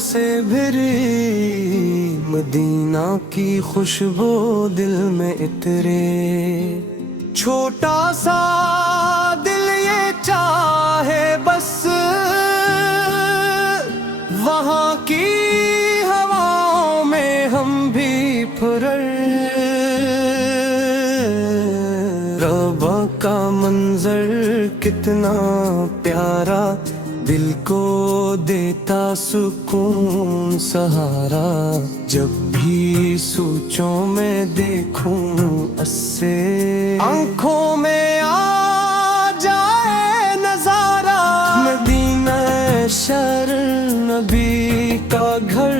سے بھری مدینہ کی خوشبو دل میں اترے، چھوٹا سا دل یہ چاہے بس وہاں کی ہواؤں میں ہم بھی پھرے، ربا کا منظر کتنا پیارا، دل کو دیتا سکون سہارا، جب بھی سوچوں میں دیکھوں اسے آنکھوں میں آ جائے نظارہ، مدینہ شہر نبی کا گھر،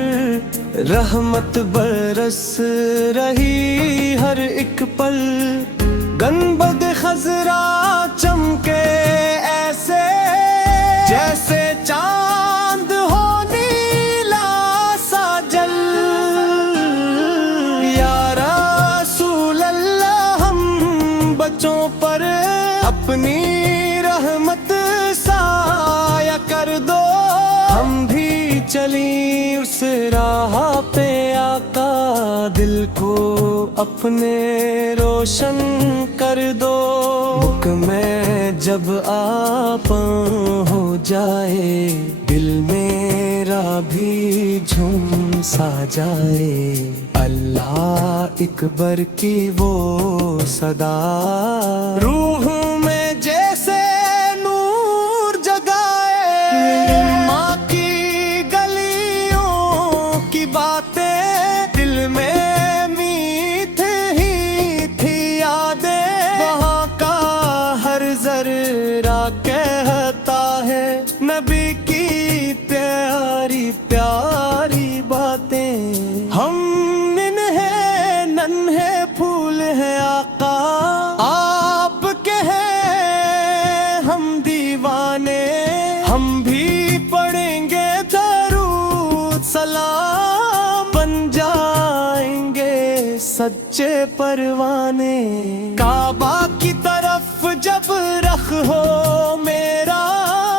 رحمت برس رہی ہر ایک پل، گنبد خضرا چمکے ایسے جیسے چاند ہو نیلا ساجل، یا رسول اللہ ہم بچوں پر اپنی رحمت سایہ کر دو، ہم بھی چلیں اس راہ پہ آقا، دل کو اپنے روشن کر دو، مکھ میں جب آپ ہو جائے، دل میرا بھی جھوم سا جائے، اللہ اکبر کی وہ صدا روح میں جیسے نور جگائے، ماں کی گلیوں کی باتیں دل میں کہتا ہے نبی کی پیاری پیاری باتیں، ہم ننھے پھول ہیں آقا آپ کے ہیں ہم دیوانے، ہم بھی پڑھیں گے درود سلام، بن جائیں گے سچے پروانے، کعبہ کی طرف جب رخ ہو میرا،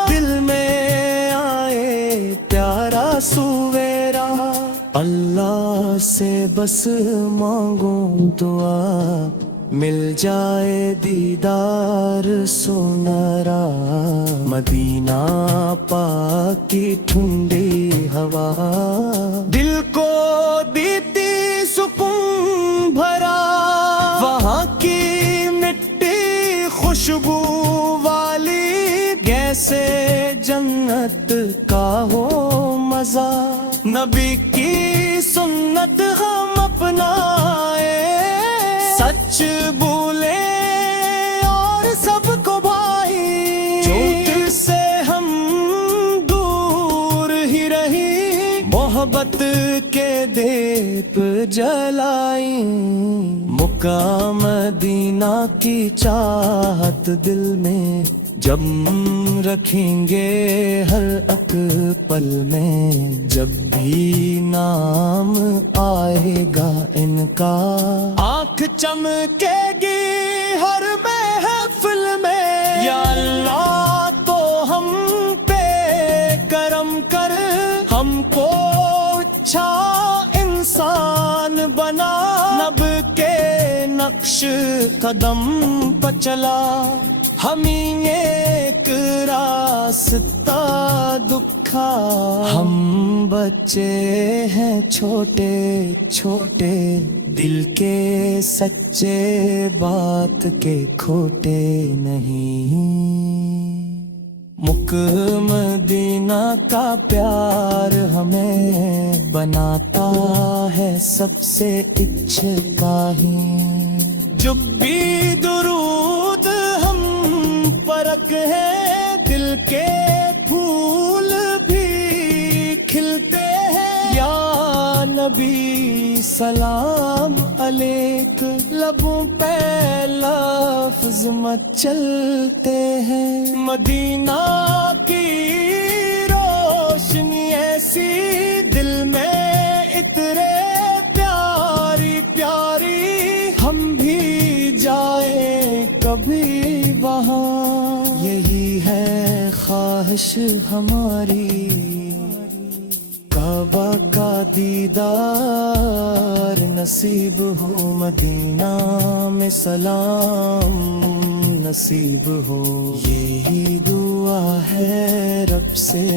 دل میں آئے پیارا سویرا، اللہ سے بس مانگوں دعا، مل جائے دیدار سنہرا، مدینہ پاک کی ٹھنڈی ہوا دل کو دیتی سکون بھرا، وہاں کی خوشبو والی جیسے جنت کا ہو مزہ، نبی کی سنت ہم اپنائے، سچ بولیں اور سب کو بھائی، جھوٹ سے ہم دور ہی رہی، محبت کے دیپ جلائیں، مقام مدینہ کی چاہت دل میں جب رکھیں گے ہر ایک پل میں، جب بھی نام آئے گا ان کا آنکھ چمکے گی ہر محفل میں، یا اللہ تو ہم پہ کرم کر، ہم کو اچھا انسان بنا، نب کے نقش قدم پہ چلا، ہمیں ایک راستہ دکھا، ہم بچے ہیں چھوٹے چھوٹے، دل کے سچے بات کے کھوٹے نہیں، مکھ مدینہ کا پیار ہمیں بناتا ہے سب سے اچھا، جب بھی درود ہم پرکھ ہے، دل کے پھول بھی کھلتے ہیں، یا نبی سلام علیک، لبوں پہ لفظ مت چلتے ہیں، مدینہ کی روشنی ایسی دل میں اترے پیاری پیاری، ہم بھی جائیں کبھی وہاں، یہی ہے خواہش ہماری، کعبہ کا دیدار نصیب ہو، مدینہ میں سلام نصیب ہو، یہی دعا ہے رب سے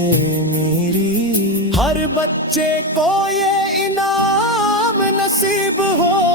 میری، ہر بچے کو یہ انعام نصیب ہو۔